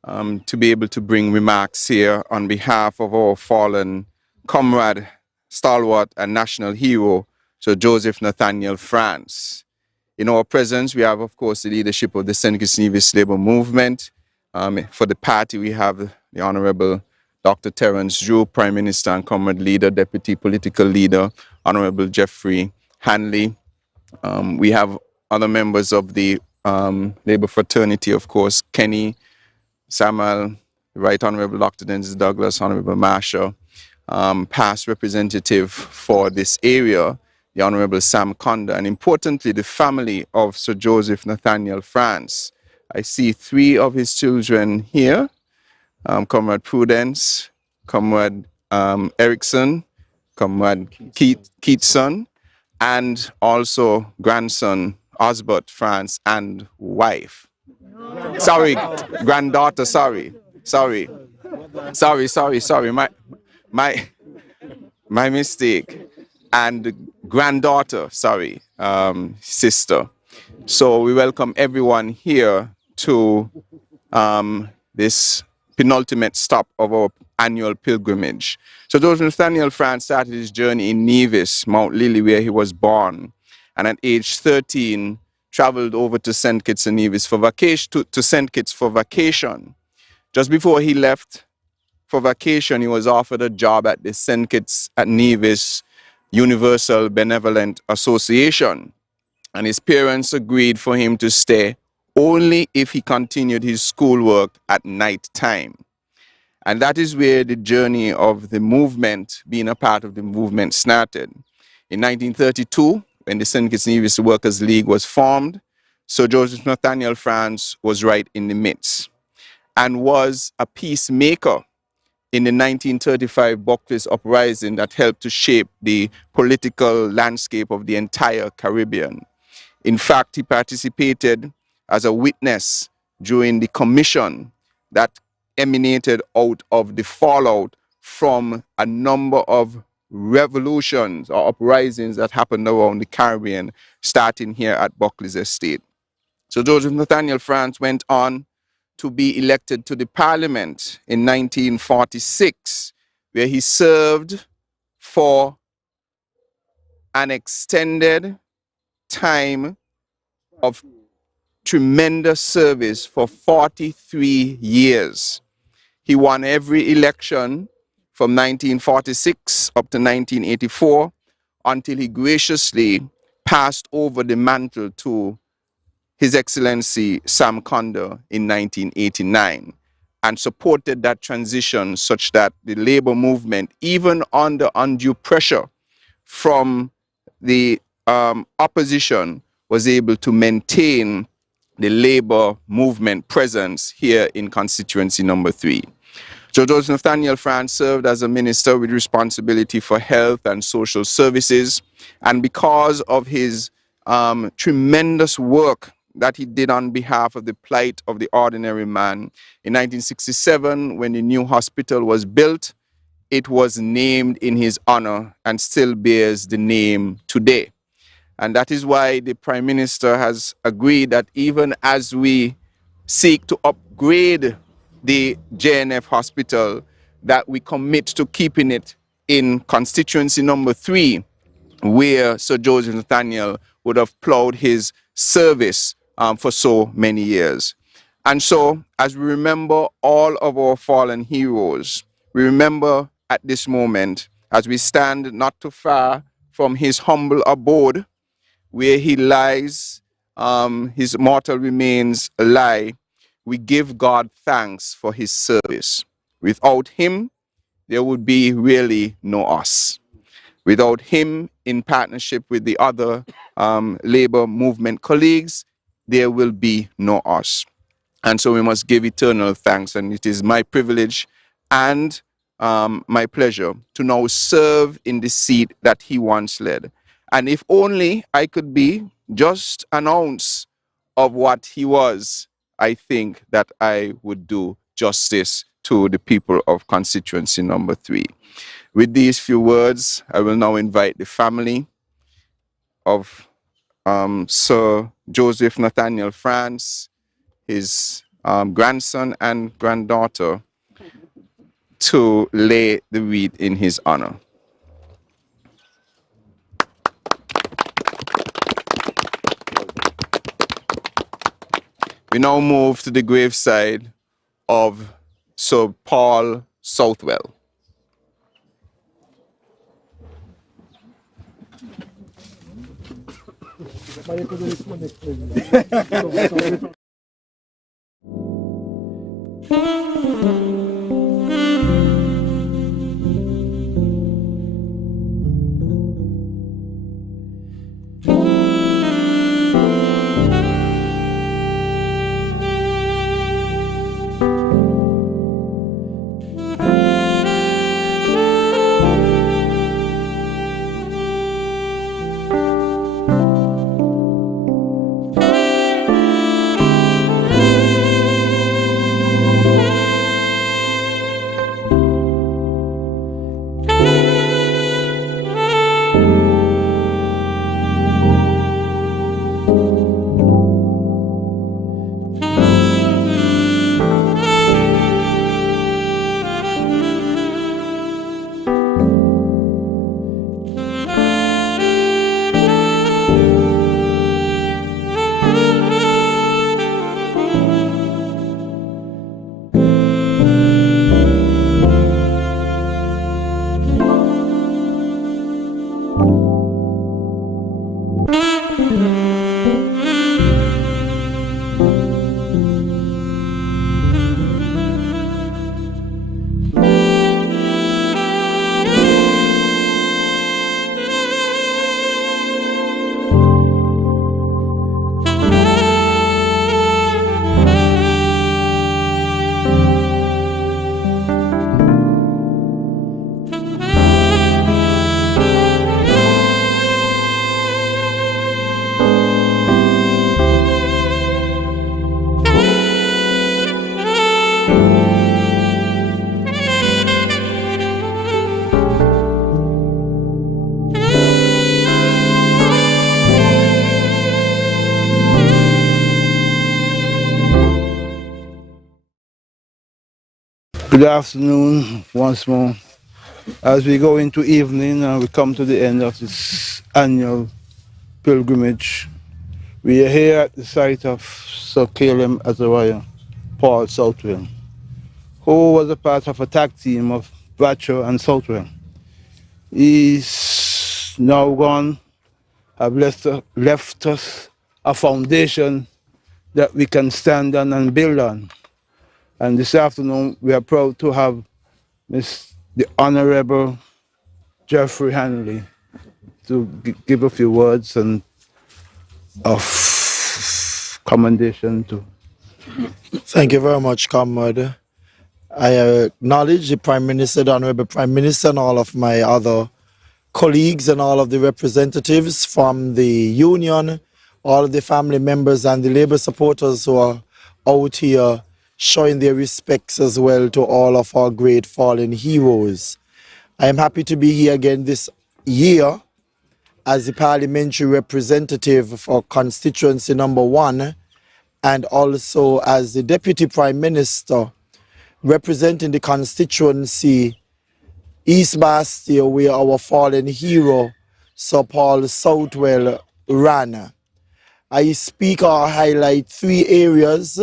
to be able to bring remarks here on behalf of our fallen comrade, stalwart and national hero, Sir Joseph Nathaniel France. In our presence, we have, of course, the leadership of the St. Kitts-Nevis Labour Movement. For the party, we have the Honorable Dr. Terence Drew, Prime Minister and Comrade Leader, Deputy Political Leader, Honorable Jeffrey Hanley. We have other members of the Labour fraternity, of course, Kenny, Samuel, Right Honorable Dr. Dennis Douglas, Honorable Marsha, past representative for this area, the Honorable Sam Conda, and importantly, the family of Sir Joseph Nathaniel France. I see 3 of his children here, Comrade Prudence, Comrade Erickson, Comrade Keithson, and also grandson Osbert France and wife. Sorry, granddaughter, sorry. My mistake. And granddaughter, sorry, sister. So we welcome everyone here to this penultimate stop of our annual pilgrimage. So Joseph Nathaniel France started his journey in Nevis, Mount Lily, where he was born, and at age 13 traveled over to St. Kitts and Nevis for vacation, to St. Kitts for vacation. Just before he left for vacation, he was offered a job at the St. Kitts and Nevis Universal Benevolent Association, and his parents agreed for him to stay only if he continued his schoolwork at night time. And that is where the journey of the movement, being a part of the movement, started. In 1932, when the St. Kitts-Nevis Workers' League was formed, Sir Joseph Nathaniel France was right in the midst and was a peacemaker in the 1935 Buckley's uprising that helped to shape the political landscape of the entire Caribbean. In fact, he participated as a witness during the commission that emanated out of the fallout from a number of revolutions or uprisings that happened around the Caribbean, starting here at Buckley's estate. So Joseph Nathaniel France went on to be elected to the Parliament in 1946, where he served for an extended time of tremendous service for 43 years. He won every election from 1946 up to 1984 until he graciously passed over the mantle to His Excellency Sam Conda in 1989 and supported that transition such that the labor movement, even under undue pressure from the opposition, was able to maintain the labor movement presence here in constituency number 3. So Joseph Nathaniel France served as a minister with responsibility for health and social services, and because of his tremendous work that he did on behalf of the plight of the ordinary man, in 1967, when the new hospital was built, it was named in his honor and still bears the name today. And that is why the Prime Minister has agreed that even as we seek to upgrade the JNF hospital, that we commit to keeping it in constituency number 3, where Sir Joseph Nathaniel would have plowed his service for so many years. And so, as we remember all of our fallen heroes, we remember at this moment, as we stand not too far from his humble abode, where he lies, his mortal remains lie, we give God thanks for his service. Without him, there would be really no us. Without him, in partnership with the other labor movement colleagues, there will be no us. And so we must give eternal thanks. And it is my privilege and my pleasure to now serve in the seat that he once led. And if only I could be just an ounce of what he was, I think that I would do justice to the people of constituency number 3. With these few words, I will now invite the family of Sir Joseph Nathaniel France, his grandson and granddaughter, to lay the wreath in his honor. We now move to the graveside of Sir Paul Southwell. Good afternoon once more. As we go into evening and we come to the end of this annual pilgrimage, we are here at the site of Sir Caleb Azariah, Paul Southwell, who was a part of a tag team of Bradshaw and Southwell. He's now gone, have left us a foundation that we can stand on and build on. And this afternoon, we are proud to have the Honorable Jeffrey Hanley to give a few words and of commendation to. Thank you very much, Comrade. I acknowledge the Prime Minister, the Honorable Prime Minister, and all of my other colleagues and all of the representatives from the union, all of the family members and the labor supporters who are out here showing their respects as well to all of our great fallen heroes. I am happy to be here again this year as the parliamentary representative for constituency number 1 and also as the Deputy Prime Minister representing the constituency East Bastille, where our fallen hero, Sir Paul Southwell, ran. I speak or highlight 3 areas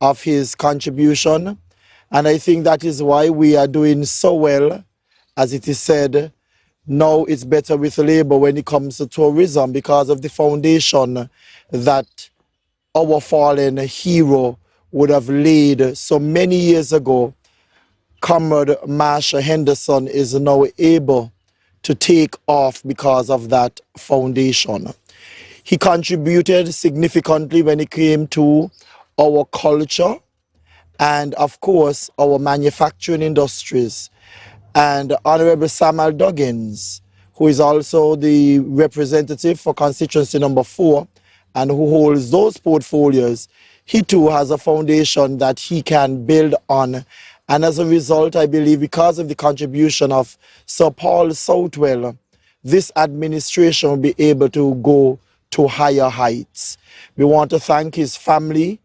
of his contribution, and I think that is why we are doing so well. As it is said, now it's better with Labour when it comes to tourism, because of the foundation that our fallen hero would have laid so many years ago. Comrade Marsha Henderson is now able to take off because of that foundation. He contributed significantly when it came to our culture and, of course, our manufacturing industries. And Honorable Samuel Duggins, who is also the representative for constituency number 4 and who holds those portfolios, he too has a foundation that he can build on. And as a result, I believe because of the contribution of Sir Paul Southwell, this administration will be able to go to higher heights. We want to thank his family,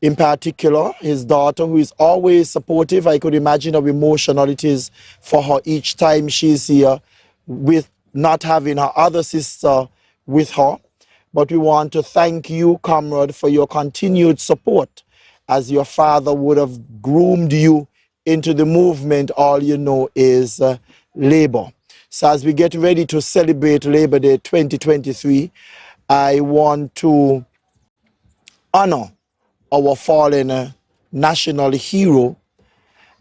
in particular, his daughter, who is always supportive. I could imagine how emotional it is for her each time she's here, with not having her other sister with her. But we want to thank you, comrade, for your continued support, as your father would have groomed you into the movement. All you know is Labour. So as we get ready to celebrate Labour Day 2023, I want to honor our fallen national hero,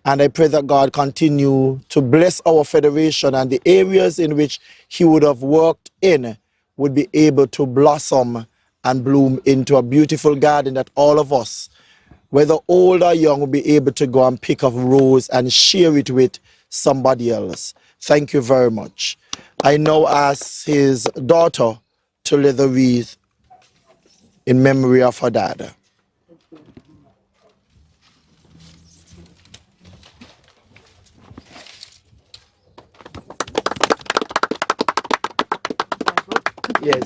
and I pray that God continue to bless our federation, and the areas in which he would have worked in would be able to blossom and bloom into a beautiful garden that all of us, whether old or young, will be able to go and pick a rose and share it with somebody else. Thank you very much. I now ask his daughter to lay the wreath in memory of her dad. Yes.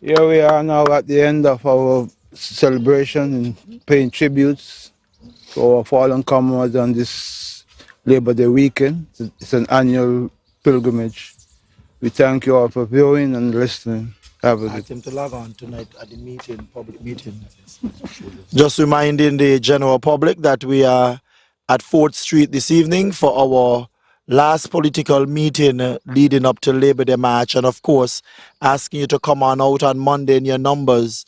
Here we are now at the end of our celebration and paying tributes to our fallen comrades on this Labor Day weekend. It's an annual pilgrimage. We thank you all for viewing and listening. Have a good Ask him to log on tonight at the meeting, public meeting. Just reminding the general public that we are at 4th Street this evening for our last political meeting leading up to Labor Day March, and of course asking you to come on out on Monday in your numbers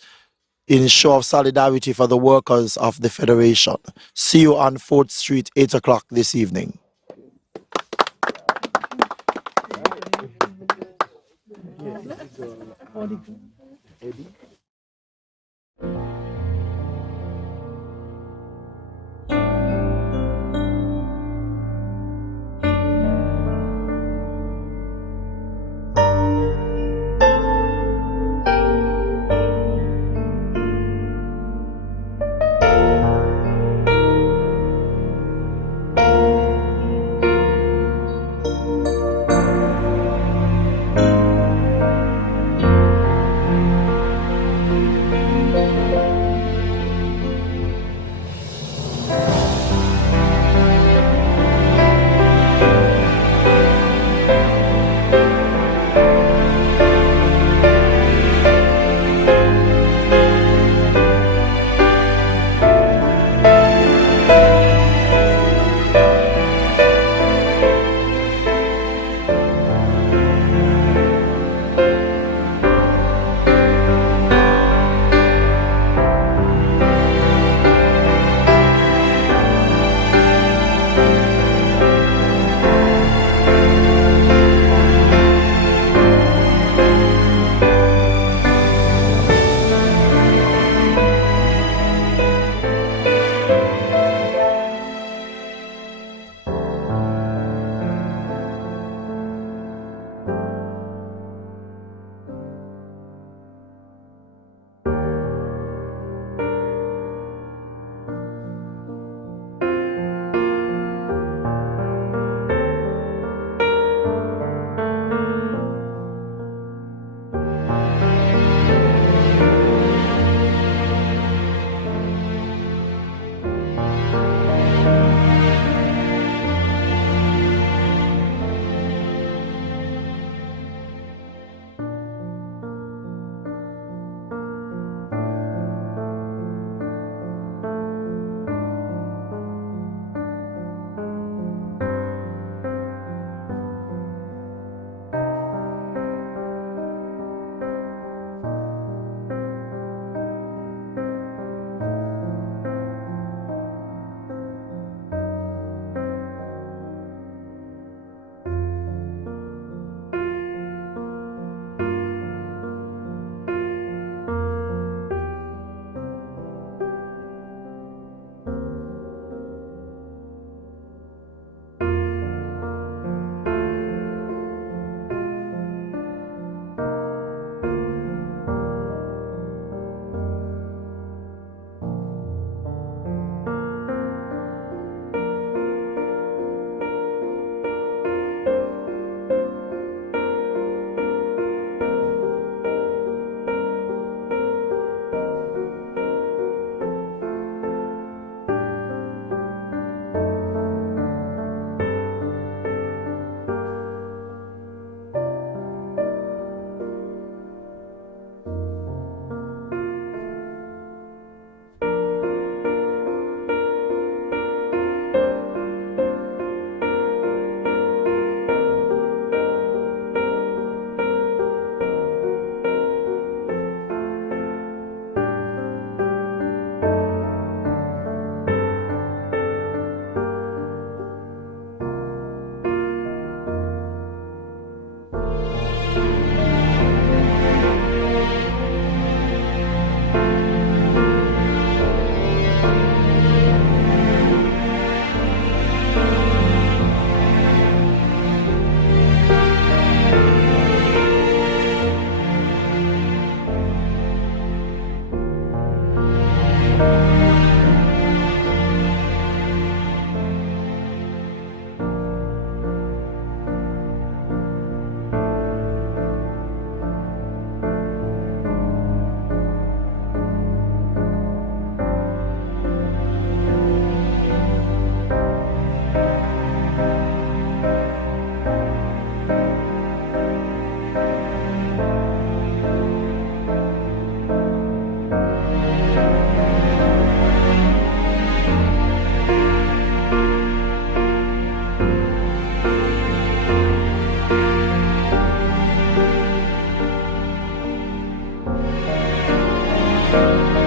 in show of solidarity for the workers of the Federation. See you on 4th Street, 8 o'clock this evening. you.